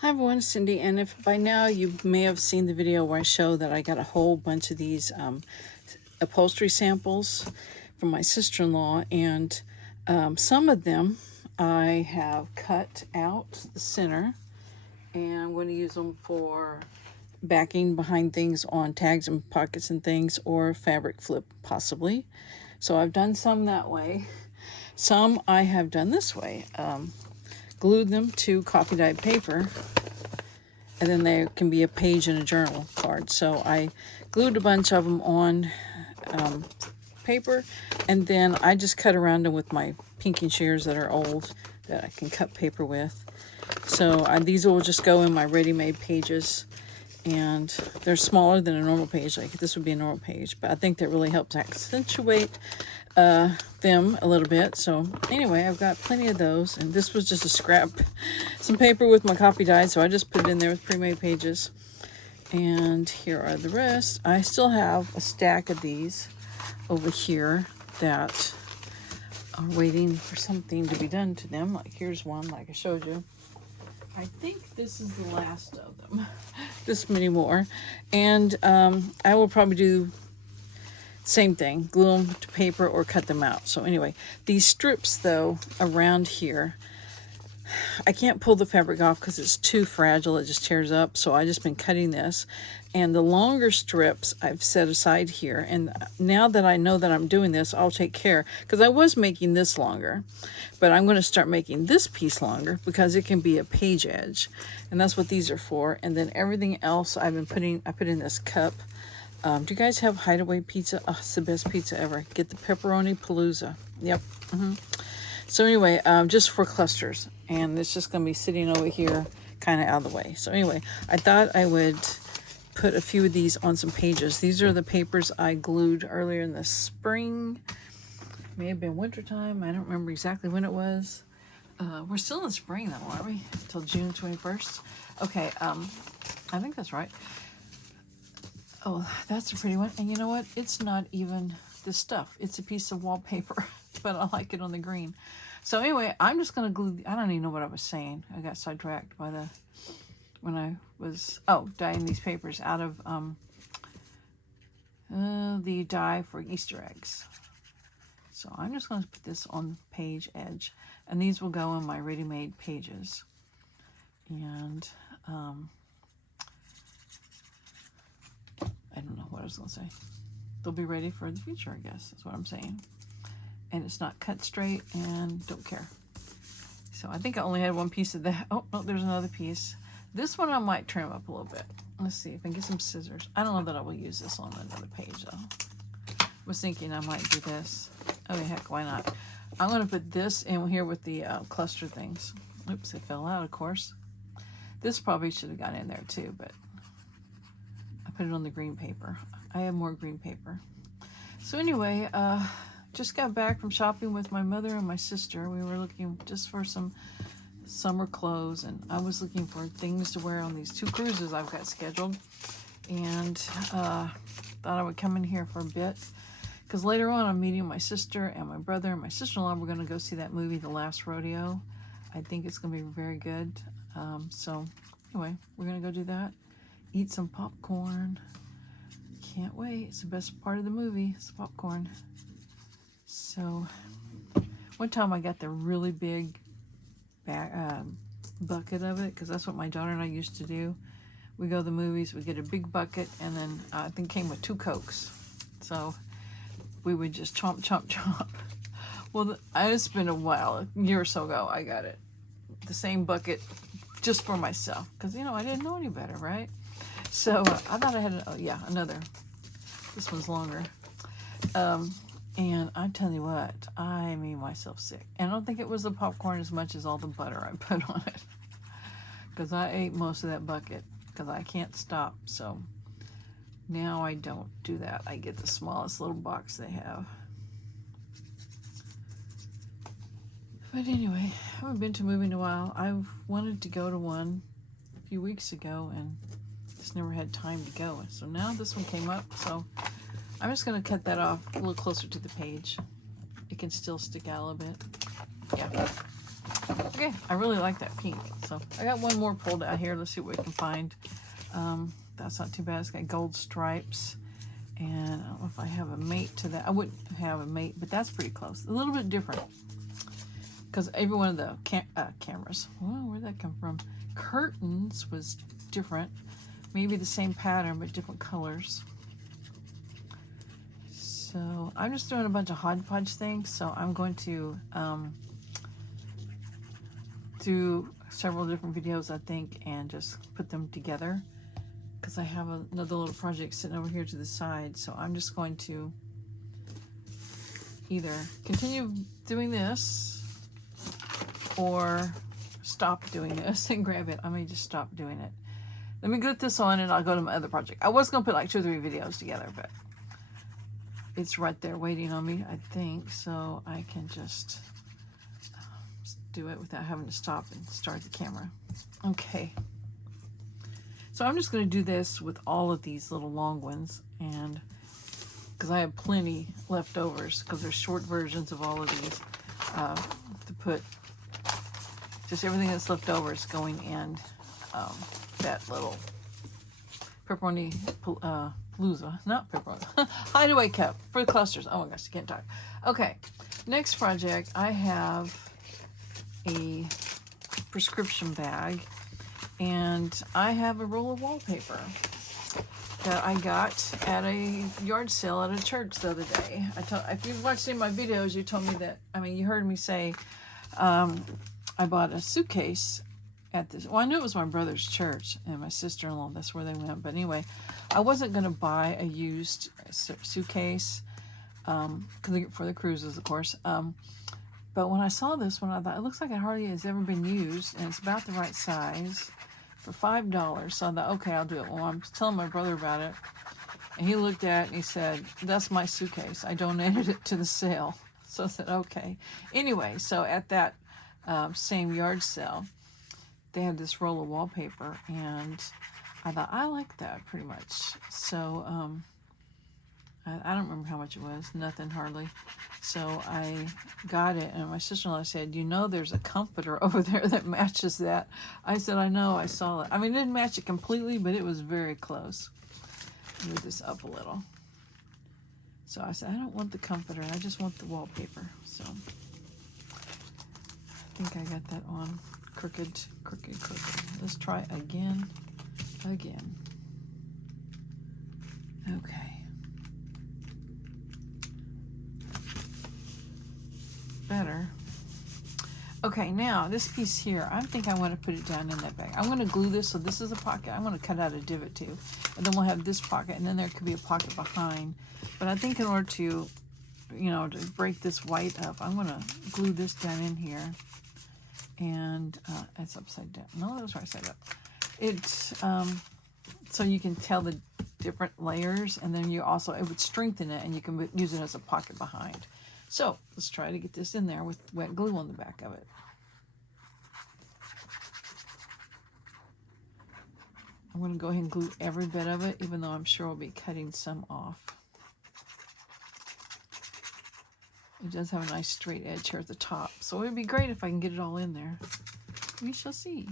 Hi everyone, it's Cindy, and if by now you may have seen the video where I show that I got a whole bunch of these upholstery samples from my sister-in-law, and some of them I have cut out the center, and I'm going to use them for backing behind things on tags and pockets and things, or fabric flip possibly. So I've done some that way. Some I have done this way. Glued them to copy dyed paper, and then there can be a page in a journal card. So I glued a bunch of them on paper, and then I just cut around them with my pinking shears that are old that I can cut paper with. So these will just go in my ready-made pages, and they're smaller than a normal page. Like this would be a normal page, but I think that really helps accentuate them a little bit. So anyway, I've got plenty of those, and this was just a scrap, some paper with my copy dyed, so I just put it in there with pre-made pages. And here are the rest. I still have a stack of these over here that are waiting for something to be done to them. Like here's one, like I showed you. I think this is the last of them. This many more, and I will probably do same thing, glue them to paper or cut them out. So anyway, these strips though around here, I can't pull the fabric off because it's too fragile, it just tears up. So I just been cutting this, and the longer strips I've set aside here. And now that I know that I'm doing this, I'll take care, because I was making this longer, but I'm going to start making this piece longer because it can be a page edge, and that's what these are for. And then everything else I put in this cup. Do you guys have Hideaway pizza? Oh, it's the best pizza ever. Get the pepperoni palooza. Yep. So anyway, just for clusters, and it's just going to be sitting over here kind of out of the way. So anyway, I thought I would put a few of these on some pages. These are the papers I glued earlier in the spring. May have been wintertime. I don't remember exactly when it was. We're still in spring though, aren't we? Until June 21st. Okay, I think that's right. Oh, that's a pretty one. And you know what? It's not even the stuff. It's a piece of wallpaper, but I like it on the green. So anyway, I'm just going to glue. I don't even know what I was saying. I got sidetracked by when I was, dyeing these papers out of the dye for Easter eggs. So I'm just going to put this on the page edge, and these will go in my ready-made pages. And I don't know what I was going to say. They'll be ready for the future, I guess. That's what I'm saying. And it's not cut straight, and don't care. So I think I only had one piece of that. Oh, no, there's another piece. This one I might trim up a little bit. Let's see if I can get some scissors. I don't know that I will use this on another page, though. I was thinking I might do this. Oh, heck, why not? I'm going to put this in here with the cluster things. Oops, it fell out, of course. This probably should have gone in there, too, but I put it on the green paper. I have more green paper. So anyway, just got back from shopping with my mother and my sister. We were looking just for some summer clothes, and I was looking for things to wear on these 2 cruises I've got scheduled. And thought I would come in here for a bit, because later on I'm meeting my sister and my brother and my sister-in-law. We're going to go see that movie, The Last Rodeo. I think it's going to be very good. So anyway, we're going to go do that. Eat some popcorn. Can't wait. It's the best part of the movie. It's the popcorn. So one time I got the really big bucket of it, because that's what my daughter and I used to do. We go to the movies, we get a big bucket, and then I think it came with 2 Cokes. So we would just chomp, chomp, chomp. Well, it's been a while, a year or so ago, I got it. The same bucket just for myself, because, I didn't know any better, right? So I thought I had, another. This one's longer. And I tell you what, I made myself sick. And I don't think it was the popcorn as much as all the butter I put on it. Because I ate most of that bucket, because I can't stop. So now I don't do that. I get the smallest little box they have. But anyway, I haven't been to a movie in a while. I've wanted to go to one a few weeks ago, and just never had time to go. So now this one came up, so I'm just going to cut that off a little closer to the page. It can still stick out a little bit. Yeah. Okay, I really like that pink. So I got one more pulled out here. Let's see what we can find. That's not too bad. It's got gold stripes. And I don't know if I have a mate to that. I wouldn't have a mate, but that's pretty close. A little bit different. Because every one of the cameras, well, where'd that come from? Curtains was different. Maybe the same pattern, but different colors. So I'm just doing a bunch of hodgepodge things. So I'm going to do several different videos, I think, and just put them together. Because I have another little project sitting over here to the side. So I'm just going to either continue doing this or stop doing this and grab it. I may just stop doing it. Let me get this on and I'll go to my other project. I was going to put like 2 or 3 videos together, but it's right there waiting on me, I think. So I can just do it without having to stop and start the camera. Okay. So I'm just going to do this with all of these little long ones, and because I have plenty leftovers, because there's short versions of all of these, to put just everything that's left over is going in that little pepperoni palooza, not pepperoni, hideaway cup for the clusters. Oh my gosh, I can't talk. Okay, next project, I have a prescription bag, and I have a roll of wallpaper that I got at a yard sale at a church the other day. If you've watched any of my videos, you told me that, you heard me say, I bought a suitcase at this, well, I knew it was my brother's church and my sister-in-law, that's where they went. But anyway, I wasn't going to buy a used suitcase for the cruises, of course. But when I saw this one, I thought, it looks like it hardly has ever been used, and it's about the right size for $5. So I thought, okay, I'll do it. Well, I'm telling my brother about it, and he looked at it and he said, that's my suitcase. I donated it to the sale. So I said, okay. Anyway, so at that same yard sale, they had this roll of wallpaper, and I thought, I like that pretty much. So I don't remember how much it was, nothing hardly. So I got it, and my sister-in-law said, there's a comforter over there that matches that. I said, I know, I saw it. It didn't match it completely, but it was very close. Move this up a little. So I said, I don't want the comforter, I just want the wallpaper. So I think I got that on crooked. Let's try again. Okay. Better. Okay, now this piece here, I think I want to put it down in that bag. I'm going to glue this, so this is a pocket. I'm going to cut out a divot too, and then we'll have this pocket, and then there could be a pocket behind. But I think in order to, to break this white up, I'm going to glue this down in here, and it's upside down. No, that's right side up. It's so you can tell the different layers, and then it would strengthen it, and you can use it as a pocket behind. So let's try to get this in there with wet glue on the back of it. I'm going to go ahead and glue every bit of it, even though I'm sure I'll be cutting some off. It does have a nice straight edge here at the top, so it would be great if I can get it all in there. We shall see.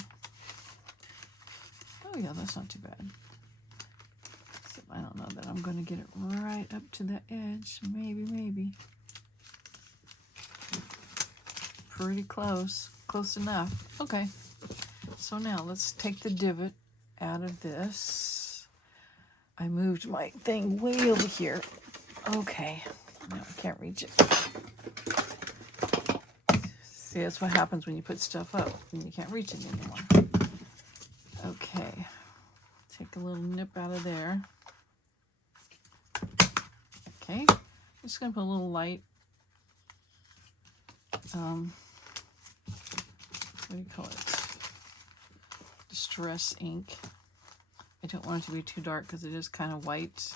Oh yeah, that's not too bad. Except I don't know that I'm going to get it right up to the edge. Maybe. Pretty close enough. Okay, so now let's take the divot out of this. I moved my thing way over here. Okay, now I can't reach it. See, that's what happens when you put stuff up and you can't reach it anymore. Okay, take a little nip out of there. Okay, I'm just gonna put a little light what do you call it? Distress ink. I don't want it to be too dark because it is kind of white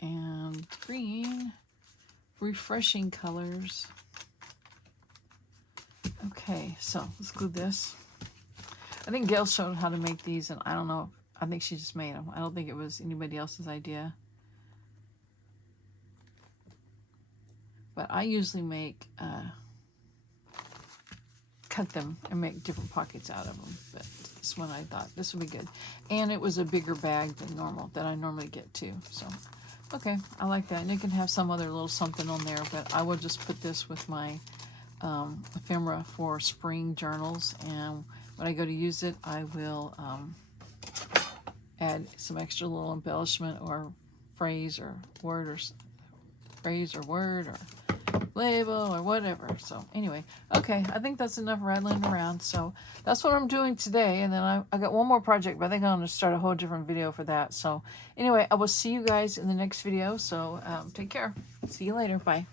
and green, refreshing colors. Okay, so let's glue this. I think Gail showed how to make these, and I don't know, I think she just made them. I don't think it was anybody else's idea. But I usually make cut them and make different pockets out of them. But this one I thought this would be good. And it was a bigger bag than normal, that I normally get too. So, okay, I like that. And it can have some other little something on there, but I will just put this with my ephemera for spring journals. And when I go to use it, I will add some extra little embellishment or phrase or word or label or whatever. So anyway, okay, I think that's enough rattling around. So that's what I'm doing today. And then I got one more project, but I think I'm going to start a whole different video for that. So anyway, I will see you guys in the next video. So take care. See you later. Bye.